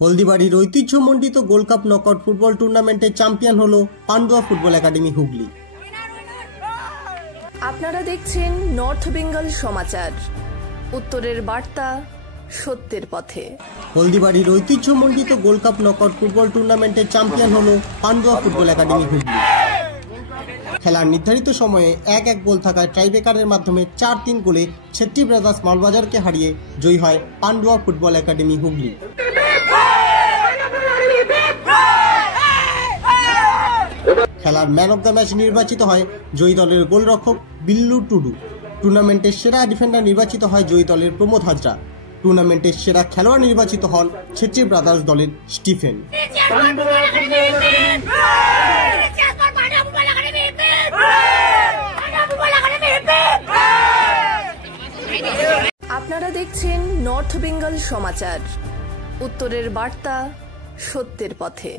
হলদিবাড়ির ঐতিহ্যমণ্ডিত gold cup knockout football টুর্নামেন্টে champion হলো পান্ডুয়া ফুটবল একাডেমি হুগলি। আপনারা দেখছেন নর্থ বেঙ্গল সমাচার, উত্তরের বার্তা, সত্যের পথে। হলদিবাড়ির ঐতিহ্যমণ্ডিত গোল্ড কাপ নকআউট ফুটবল টুর্নামেন্টে চ্যাম্পিয়ন হলো পান্ডুয়া ফুটবল একাডেমি হুগলি। খেলার নির্ধারিত সময়ে 1-1 গোল থাকায় টাইব্রেকারের মাধ্যমে 4-3 গোলে ছেত্রী ব্রাদার্স মালবাজারকে হারিয়ে জয়ী হয় পান্ডুয়া ফুটবল একাডেমি হুগলি। খেলার ম্যান অব দ্য ম্যাচ নির্বাচিত হয় জয়ী দলের গোলরক্ষক বিল্লু টুডু। টুর্নামেন্টের সেরা ডিফেন্ডার নির্বাচিত হয় জয়ী দলের প্রমোদ হাজরা। টুর্নামেন্টের সেরা খেলোয়াড় নির্বাচিত হন ছেত্রী ব্রাদার্স দলের স্টিফেন। আপনারা দেখছেন নর্থ বেঙ্গল সমাচার, উত্তরের বার্তা, সত্যের পথে।